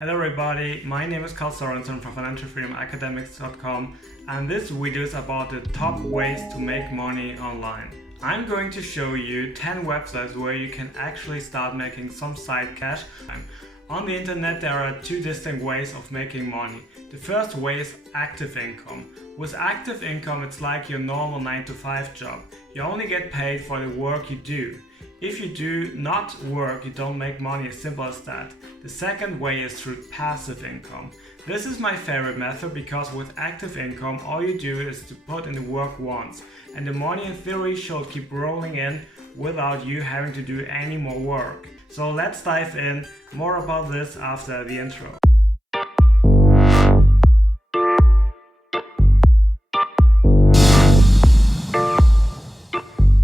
Hello everybody, my name is 𝐒𝐬𝐭𝐚𝐦𝐻𝐬 from financialfreedomacademics.com, and this video is about the top ways to make money online. I'm going to show you 10 websites where you can actually start making some side cash. On the internet there are two distinct ways of making money. The first way is active income. With active income it's like your normal 9-to-5 job. You only get paid for the work you do. If you do not work, you don't make money, as simple as that. The second way is through passive income. This is my favorite method because with active income, all you do is to put in the work once, and the money in theory should keep rolling in without you having to do any more work. So let's dive in. More about this after the intro.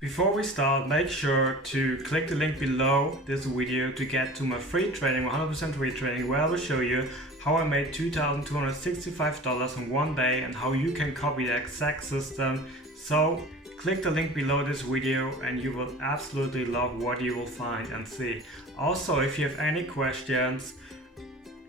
Before we start, make sure to click the link below this video to get to my free training, 100% free training, where I will show you how I made $2,265 in one day and how you can copy the exact system. So click the link below this video and you will absolutely love what you will find and see. Also, if you have any questions,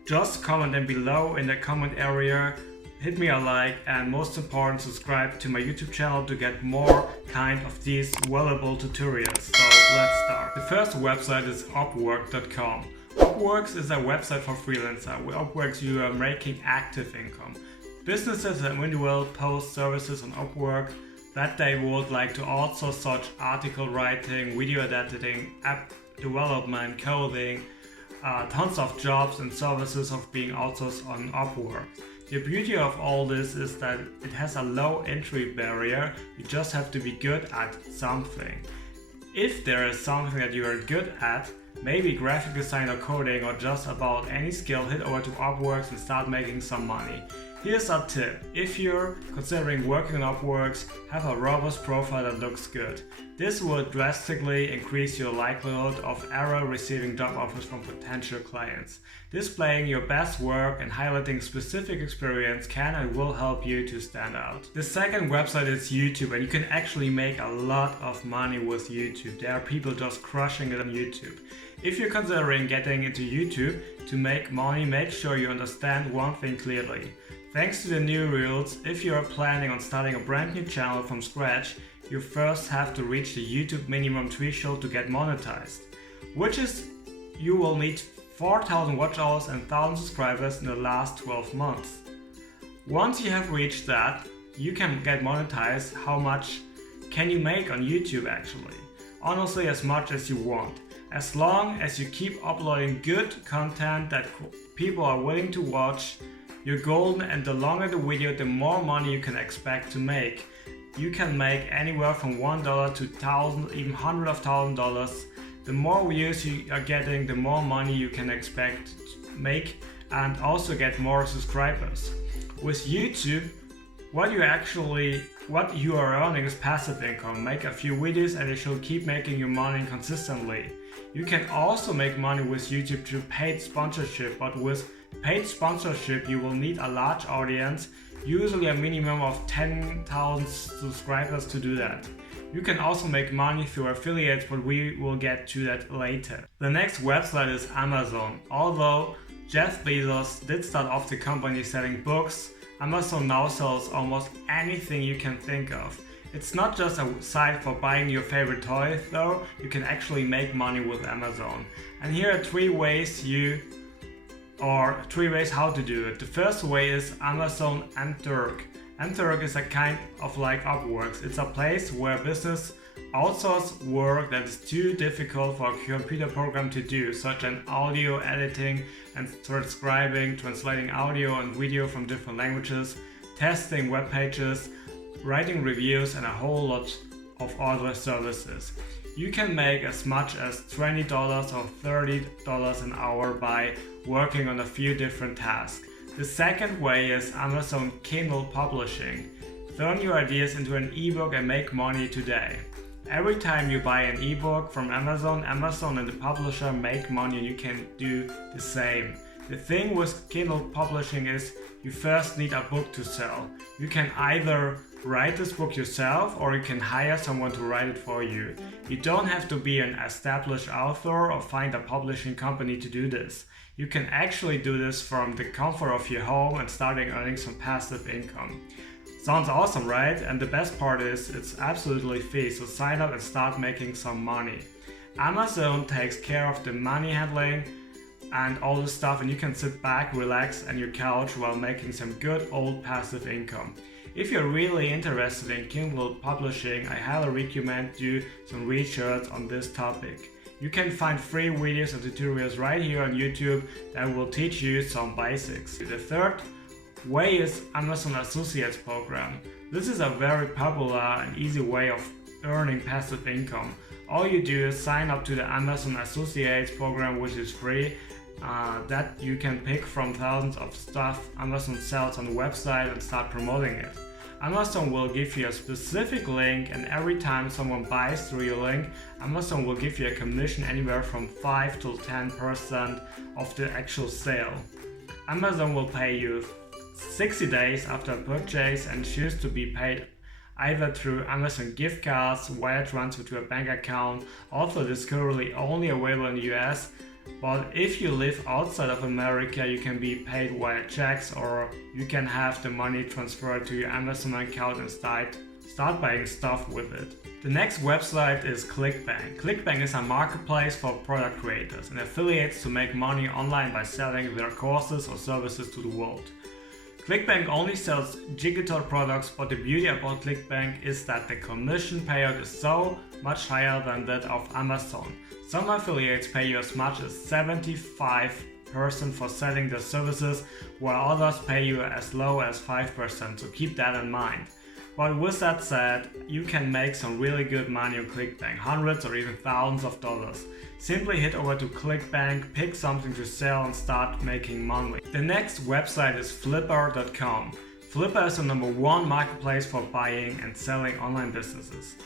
just comment them below in the comment area. Hit me a like, and most important, subscribe to my YouTube channel to get more kind of these valuable tutorials. So let's start. The first website is Upwork.com. Upwork is a website for freelancers. With Upwork you are making active income. Businesses and individuals post services on Upwork that they would like to outsource, such article writing, video editing, app development, coding, tons of jobs and services of being outsourced on Upwork. The beauty of all this is that it has a low entry barrier. You just have to be good at something. If there is something that you are good at, maybe graphic design or coding or just about any skill, head over to Upwork and start making some money. Here's a tip. If you're considering working on Upwork, have a robust profile that looks good. This will drastically increase your likelihood of ever receiving job offers from potential clients. Displaying your best work and highlighting specific experience can and will help you to stand out. The second website is YouTube, and you can actually make a lot of money with YouTube. There are people just crushing it on YouTube. If you're considering getting into YouTube to make money, make sure you understand one thing clearly. Thanks to the new rules, if you are planning on starting a brand new channel from scratch, you first have to reach the YouTube minimum threshold to get monetized, which is you will need 4,000 watch hours and 1,000 subscribers in the last 12 months. Once you have reached that, you can get monetized. How much can you make on YouTube actually? Honestly, as much as you want. As long as you keep uploading good content that people are willing to watch, you're golden, and the longer the video, the more money you can expect to make. You can make anywhere from $1 to $1,000, even hundreds of thousands of dollars. The more views you are getting, the more money you can expect to make and also get more subscribers. With YouTube, what you are earning is passive income. Make a few videos and it should keep making you money consistently. You can also make money with YouTube through paid sponsorship, but with paid sponsorship you will need a large audience, usually a minimum of 10,000 subscribers to do that. You can also make money through affiliates, but we will get to that later. The next website is Amazon. Although Jeff Bezos did start off the company selling books, Amazon now sells almost anything you can think of. It's not just a site for buying your favorite toy though, you can actually make money with Amazon. And here are three ways how to do it. The first way is Amazon Upwork. Upwork is a kind of like Upwork. It's a place where business outsource work that is too difficult for a computer program to do, such as audio editing and transcribing, translating audio and video from different languages, testing web pages, writing reviews, and a whole lot of other services. You can make as much as $20 or $30 an hour by working on a few different tasks. The second way is Amazon Kindle Publishing. Turn your ideas into an ebook and make money today. Every time you buy an ebook from Amazon and the publisher make money, and you can do the same. The thing with Kindle Publishing is you first need a book to sell. You can either write this book yourself or you can hire someone to write it for you. You don't have to be an established author or find a publishing company to do this. You can actually do this from the comfort of your home and starting earning some passive income. Sounds awesome, right? And the best part is it's absolutely free, so sign up and start making some money. Amazon takes care of the money handling and all this stuff, and you can sit back, relax on your couch while making some good old passive income. If you're really interested in Kindle publishing, I highly recommend you some research on this topic. You can find free videos and tutorials right here on YouTube that will teach you some basics. The third way is Amazon Associates program. This is a very popular and easy way of earning passive income. All you do is sign up to the Amazon Associates program, which is free, that you can pick from thousands of stuff Amazon sells on the website and start promoting it. Amazon will give you a specific link, and every time someone buys through your link, Amazon will give you a commission anywhere from 5 to 10% of the actual sale. Amazon will pay you 60 days after purchase and choose to be paid either through Amazon gift cards, wire transfer to a bank account. Also, this is currently only available in the US, but if you live outside of America, you can be paid via checks, or you can have the money transferred to your Amazon account and start buying stuff with it. The next website is Clickbank. Clickbank is a marketplace for product creators and affiliates to make money online by selling their courses or services to the world. Clickbank only sells digital products, but the beauty about Clickbank is that the commission payout is so much higher than that of Amazon. Some affiliates pay you as much as 75% for selling their services, while others pay you as low as 5%, so keep that in mind. But with that said, you can make some really good money on Clickbank, hundreds or even thousands of dollars. Simply head over to Clickbank, pick something to sell and start making money. The next website is Flippa.com. Flippa is the #1 marketplace for buying and selling online businesses.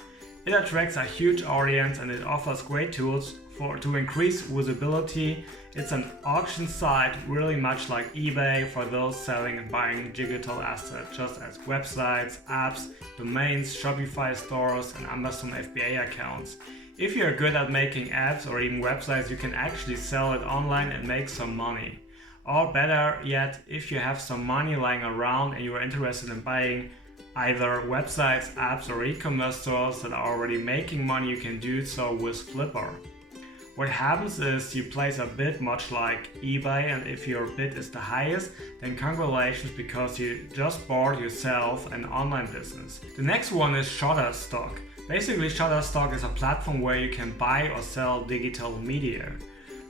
It attracts a huge audience and it offers great tools to increase visibility. It's an auction site really much like eBay for those selling and buying digital assets, just as websites, apps, domains, Shopify stores, and Amazon FBA accounts. If you're good at making apps or even websites, you can actually sell it online and make some money. Or better yet, if you have some money lying around and you are interested in buying either websites, apps, or e-commerce stores that are already making money, you can do so with Flippa. What happens is you place a bid much like eBay, and if your bid is the highest, then congratulations, because you just bought yourself an online business. The next one is Shutterstock. Basically, Shutterstock is a platform where you can buy or sell digital media,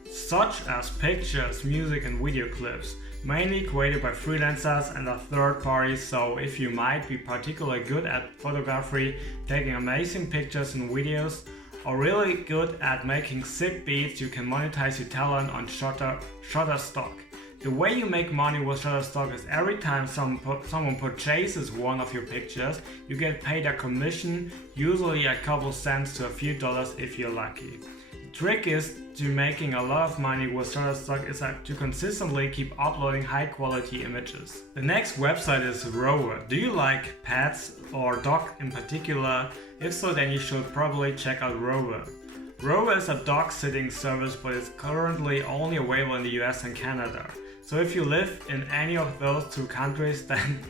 such as pictures, music, and video clips, mainly created by freelancers and a third party. So if you might be particularly good at photography, taking amazing pictures and videos, or really good at making sick beats, you can monetize your talent on Shutterstock. The way you make money with Shutterstock is every time someone purchases one of your pictures, you get paid a commission, usually a couple cents to a few dollars if you're lucky. The trick is to making a lot of money with Shutterstock is to consistently keep uploading high quality images. The next website is Rover. Do you like pets or dog in particular? If so, then you should probably check out Rover. Rover is a dog sitting service, but it's currently only available in the US and Canada. So if you live in any of those two countries, then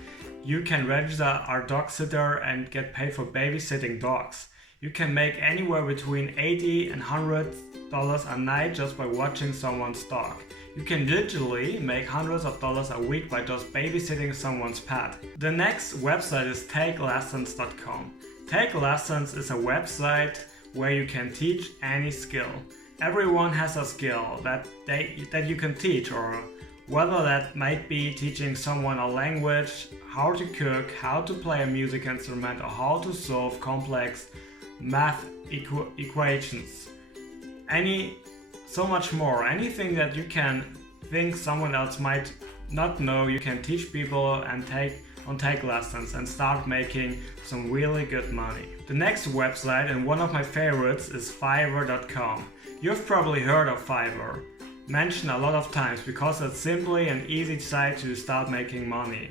you can register our dog sitter and get paid for babysitting dogs. You can make anywhere between $80 and $100 a night just by watching someone's dog. You can literally make hundreds of dollars a week by just babysitting someone's pet. The next website is TakeLessons.com. TakeLessons is a website where you can teach any skill. Everyone has a skill that you can teach, or whether that might be teaching someone a language, how to cook, how to play a music instrument, or how to solve complex math equations. So much more. Anything that you can think someone else might not know, you can teach people and take lessons and start making some really good money. The next website, and one of my favorites, is Fiverr.com. You've probably heard of Fiverr, mentioned a lot of times because it's simply an easy site to start making money.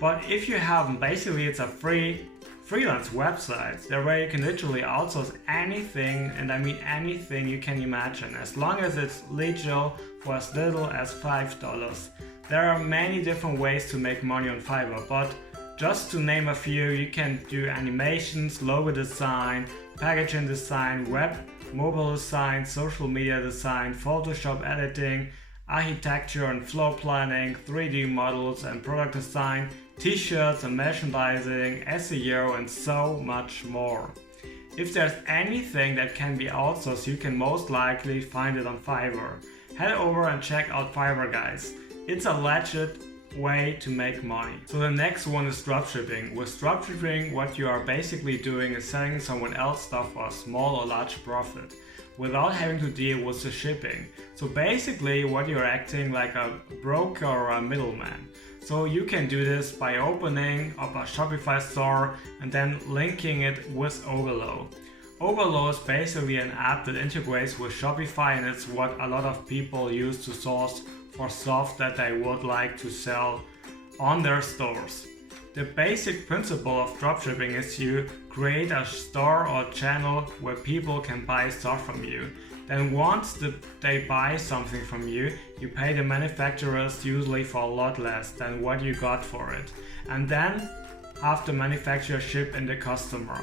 But if you haven't, basically it's a free freelance websites. They're where you can literally outsource anything, and I mean anything you can imagine, as long as it's legal for as little as $5. There are many different ways to make money on Fiverr, but just to name a few, you can do animations, logo design, packaging design, web, mobile design, social media design, Photoshop editing, architecture and floor planning, 3D models and product design, t-shirts and merchandising, SEO, and so much more. If there's anything that can be outsourced, you can most likely find it on Fiverr. Head over and check out Fiverr, guys. It's a legit way to make money. So the next one is dropshipping. With dropshipping, what you are basically doing is selling someone else stuff for a small or large profit without having to deal with the shipping. So basically what you're acting like a broker or a middleman. So you can do this by opening up a Shopify store and then linking it with 𝐕𝐢𝐿𝐲. 𝐕𝐈𝐿𝐲 is basically an app that integrates with Shopify, and it's what a lot of people use to source for stuff that they would like to sell on their stores. The basic principle of dropshipping is you create a store or channel where people can buy stuff from you. Then once they buy something from you, you pay the manufacturers usually for a lot less than what you got for it. And then have the manufacturer ship in the customer,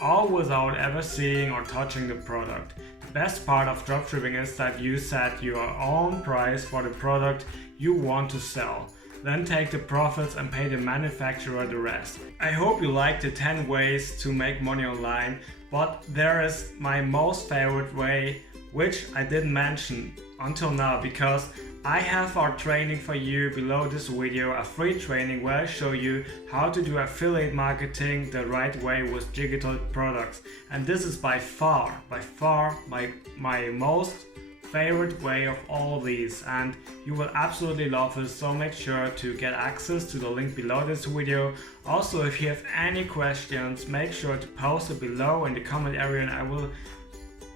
all without ever seeing or touching the product. The best part of dropshipping is that you set your own price for the product you want to sell. Then take the profits and pay the manufacturer the rest. I hope you liked the 10 ways to make money online, but there is my most favorite way, which I didn't mention until now, because I have our training for you below this video, a free training where I show you how to do affiliate marketing the right way with digital products. And this is by far my most favorite way of all these, and you will absolutely love it. So make sure to get access to the link below this video. Also, if you have any questions, make sure to post it below in the comment area and I will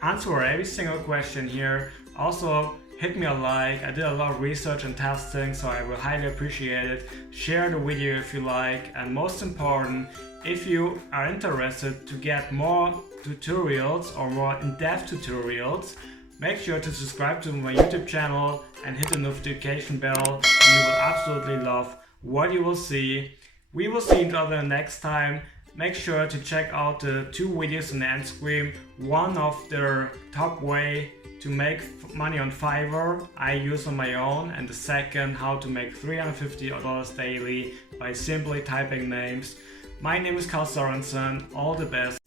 answer every single question here. Also, hit me a like. I did a lot of research and testing, so I will highly appreciate it. Share the video if you like, and most important, if you are interested to get more tutorials or more in-depth tutorials, make sure to subscribe to my YouTube channel and hit the notification bell. You will absolutely love what you will see. We will see each other next time. Make sure to check out the 2 videos on the end screen. One of the top way to make money on Fiverr I use on my own, and the second how to make $350 daily by simply typing names. My name is 𝐒𝐻𝐿. All the best.